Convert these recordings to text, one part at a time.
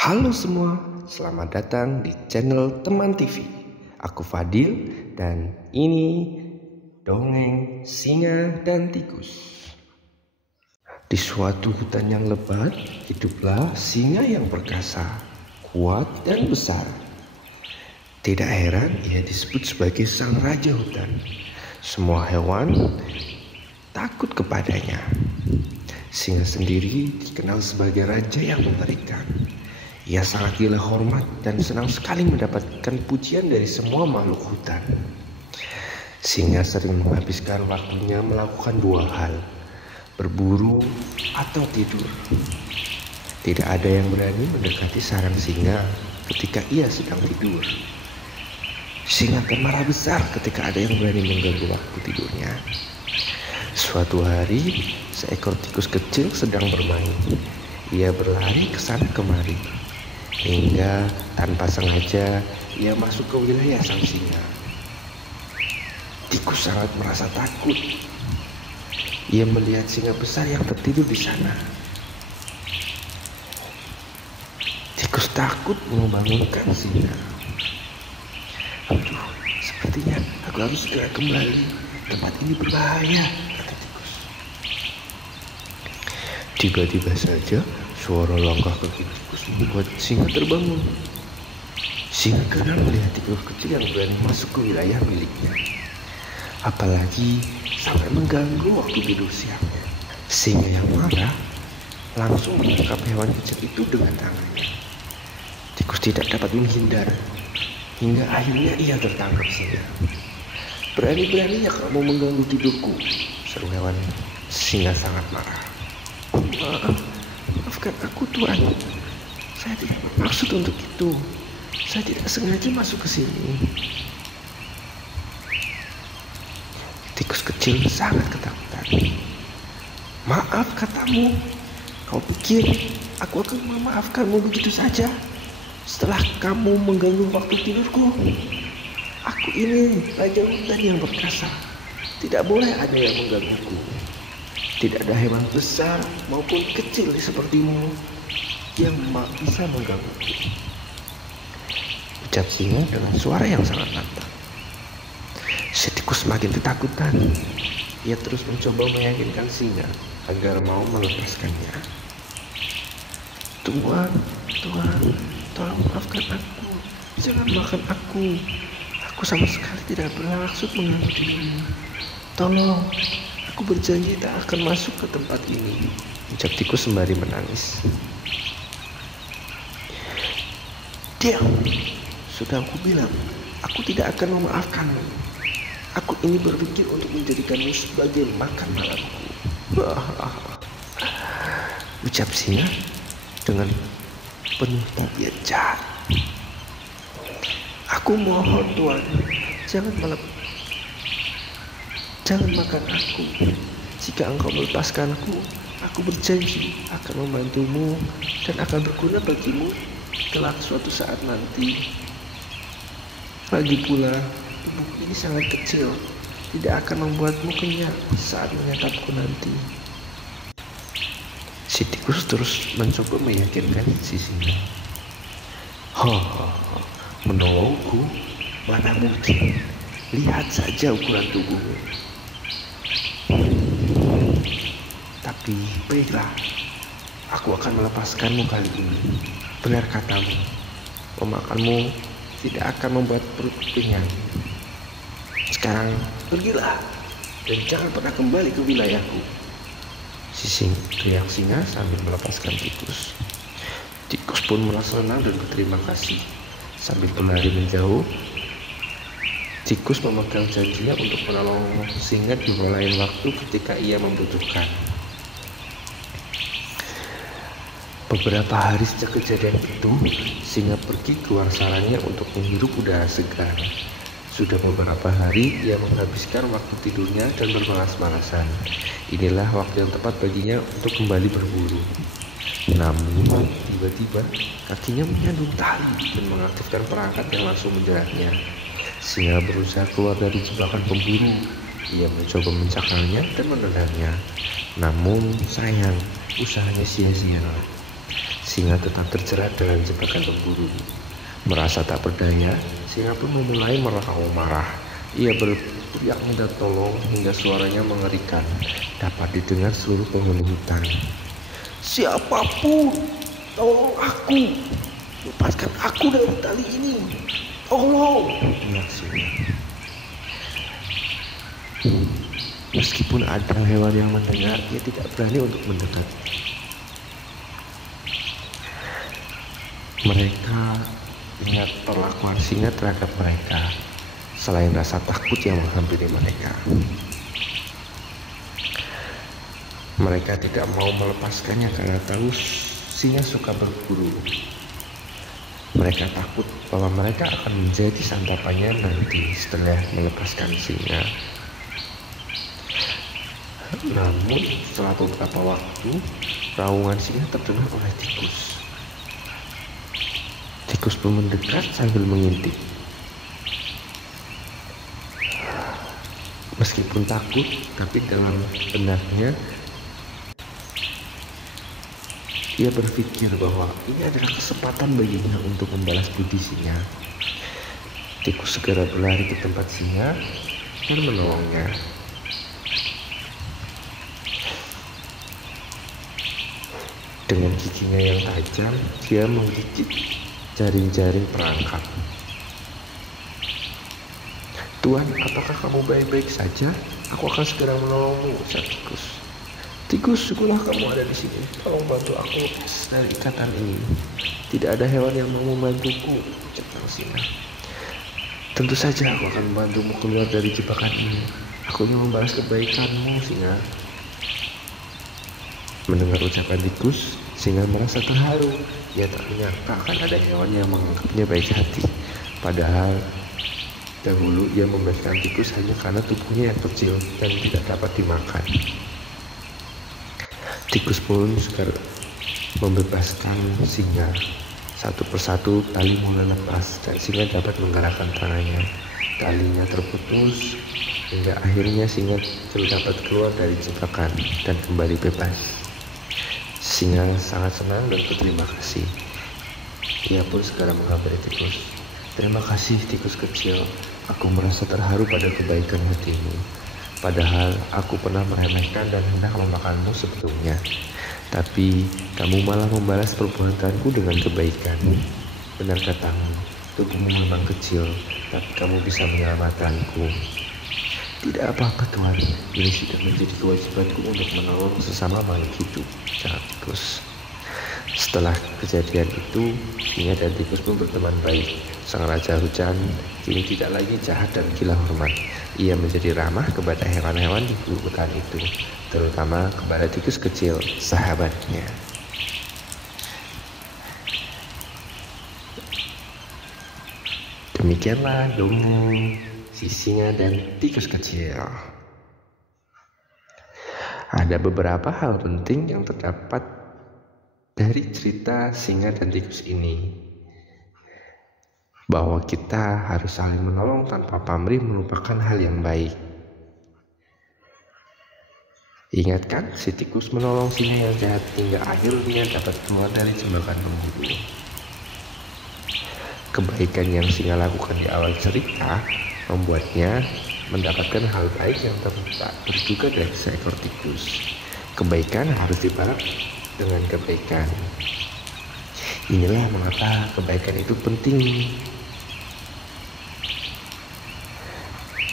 Halo semua, selamat datang di channel Teman TV. Aku Fadil dan ini dongeng Singa dan Tikus. Di suatu hutan yang lebat, hiduplah singa yang perkasa, kuat dan besar. Tidak heran ia disebut sebagai sang raja hutan. Semua hewan takut kepadanya. Singa sendiri dikenal sebagai raja yang mengerikan. Ia sangat gila hormat dan senang sekali mendapatkan pujian dari semua makhluk hutan. Singa sering menghabiskan waktunya melakukan dua hal, berburu atau tidur. Tidak ada yang berani mendekati sarang singa ketika ia sedang tidur. Singa termarah besar ketika ada yang berani mengganggu waktu tidurnya. Suatu hari, seekor tikus kecil sedang bermain. Ia berlari ke sana kemari, hingga tanpa sengaja ia masuk ke wilayah sang singa. Tikus sangat merasa takut. Ia melihat singa besar yang tertidur di sana. Tikus takut membangunkan singa. Aduh, sepertinya aku harus segera kembali. Tempat ini berbahaya, kata tikus. Tiba-tiba saja suara langkah kaki tikus membuat singa terbangun. Singa kadang melihat tikus kecil yang berani masuk ke wilayah miliknya, apalagi sampai mengganggu waktu tidur siangnya. Singa yang marah langsung menangkap hewan kecil itu dengan tangannya. Tikus tidak dapat menghindar, hingga akhirnya ia tertangkap singa. Berani-beraninya kamu mengganggu tidurku, seru hewan. Singa sangat marah. Maafkan aku Tuan, saya tidak bermaksud untuk itu. Saya tidak sengaja masuk ke sini. Tikus kecil sangat ketakutan. Maaf katamu, kau pikir aku akan memaafkanmu begitu saja setelah kamu mengganggu waktu tidurku? Aku ini raja hutan yang perkasa. Tidak boleh ada yang menggangguku. Tidak ada hewan besar maupun kecil sepertimu yang bisa menggangguku, ucap singa dengan suara yang sangat lantang. Si tikus semakin ketakutan. Ia terus mencoba meyakinkan singa agar mau melepaskannya. Tuan, tolong maafkan aku. Jangan makan aku. Aku sama sekali tidak bermaksud mengganggu dirimu. Tolong, aku berjanji tak akan masuk ke tempat ini, ucap tikus sembari menangis. Diam, sudah aku bilang, aku tidak akan memaafkanmu. Aku ini berpikir untuk menjadikanmu sebagai makan malamku. Ucap singa dengan penuh tabiat jahat. Aku mohon Tuan, jangan makan aku. Jika engkau melepaskanku, aku berjanji akan membantumu dan akan berguna bagimu kelak suatu saat nanti. Lagi pula, tubuhku ini sangat kecil, tidak akan membuatmu kenyang saat menyantapku nanti. Si tikus terus mencoba meyakinkan si singa. Menolongku? Mana mungkin. Lihat saja ukuran tubuhmu. Tapi baiklah, aku akan melepaskanmu kali ini. Benar katamu, memakanmu tidak akan membuat perut kenyang. Sekarang pergilah dan jangan pernah kembali ke wilayahku. Teriak singa sambil melepaskan tikus. Tikus pun merasa senang dan berterima kasih. Sambil berlari menjauh, tikus memegang janjinya untuk menolong singa di lain waktu ketika ia membutuhkan. Beberapa hari sejak kejadian itu, singa pergi keluar sarangnya untuk menghirup udara segar. Sudah beberapa hari ia menghabiskan waktu tidurnya dan bermalas-malasan. Inilah waktu yang tepat baginya untuk kembali berburu. Namun tiba-tiba kakinya menyandung tali dan mengaktifkan perangkat yang langsung menjeratnya. Singa berusaha keluar dari jebakan pemburu. Ia mencoba mencakalnya dan menendangnya. Namun sayang, usahanya sia-sia. Singa tetap terjerat dengan jebakan pemburu. Merasa tak berdaya, singa pun memulai meraung marah. Ia berteriak minta tolong hingga suaranya mengerikan, dapat didengar seluruh penghuni hutan. "Siapapun, tolong aku! Lepaskan aku dari tali ini! Tolong!" teriak singa. Meskipun ada hewan yang mendengar, ia tidak berani untuk mendekat. Mereka ingat perlakuan singa terhadap mereka, selain rasa takut yang menghampiri mereka. Mereka tidak mau melepaskannya karena tahu singa suka berburu. Mereka takut bahwa mereka akan menjadi santapannya nanti setelah melepaskan singa. Namun setelah beberapa waktu, raungan singa terdengar oleh tikus. Tikus pun mendekat sambil mengintip. Meskipun takut, tapi dalam benaknya ia berpikir bahwa ini adalah kesempatan baginya untuk membalas budi singa. Tikus segera berlari ke tempat singa dan menolongnya. Dengan giginya yang tajam, dia menggigit jaring-jaring perangkap. "Tuan, apakah kamu baik-baik saja? Aku akan segera menolongmu," ucap tikus. "Tikus, syukurlah kamu ada di sini. Tolong bantu aku lepas dari ikatan ini. Tidak ada hewan yang mau membantuku," ucap singa. "Tentu saja aku akan membantumu keluar dari jebakan ini. Aku ingin membalas kebaikanmu, singa." Mendengar ucapan tikus, singa merasa terharu. Ia tak menyangka akan ada hewan yang menganggapnya baik hati. Padahal dahulu ia membiarkan tikus hanya karena tubuhnya yang kecil dan tidak dapat dimakan. Tikus pun segera membebaskan singa. Satu persatu tali mulai lepas dan singa dapat menggerakkan tangannya. Talinya terputus hingga akhirnya singa dapat keluar dari jebakan dan kembali bebas. Singa sangat senang dan berterima kasih. Ia pun segera mengabari tikus. "Terima kasih tikus kecil, aku merasa terharu pada kebaikan hatimu. Padahal aku pernah meremehkan dan hendak memakanmu sebelumnya. Tapi kamu malah membalas perbuatanku dengan kebaikan. Benar katamu, tubuhmu memang kecil, tapi kamu bisa menyelamatkanku." "Tidak apa-apa Tuan, ini sudah menjadi kewajibanku untuk menolong sesama makhluk hidup," ucap tikus. Setelah kejadian itu, singa dan tikus pun berteman baik. Sang raja hujan kini tidak lagi jahat dan gila hormat. Ia menjadi ramah kepada hewan-hewan di hutan itu, terutama kepada tikus kecil, sahabatnya. Demikianlah dongeng si singa dan tikus kecil. Ada beberapa hal penting yang terdapat dari cerita singa dan tikus ini, bahwa kita harus saling menolong tanpa pamrih merupakan hal yang baik. Ingatkan, si tikus menolong singa yang jahat hingga akhirnya dapat keluar dari jebakan pemburu. Kebaikan yang singa lakukan di awal cerita membuatnya mendapatkan hal baik yang tak terduga dari seekor tikus. Kebaikan harus dibalas dengan kebaikan. Inilah mengapa kebaikan itu penting.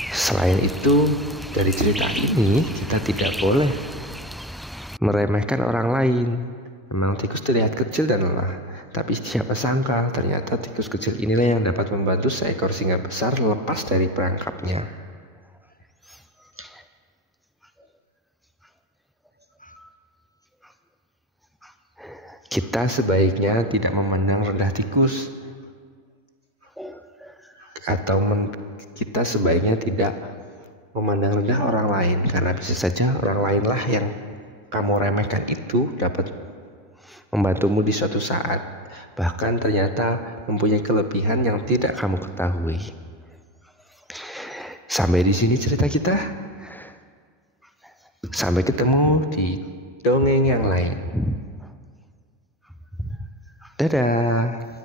Selain itu, dari cerita ini kita tidak boleh meremehkan orang lain. Memang tikus terlihat kecil dan lemah, tapi siapa sangka ternyata tikus kecil inilah yang dapat membantu seekor singa besar lepas dari perangkapnya. Kita sebaiknya tidak memandang rendah tikus, atau kita sebaiknya tidak memandang rendah orang lain, karena bisa saja orang lainlah yang kamu remehkan itu dapat membantumu di suatu saat, bahkan ternyata mempunyai kelebihan yang tidak kamu ketahui. Sampai di sini cerita kita. Sampai ketemu di dongeng yang lain. Dadah.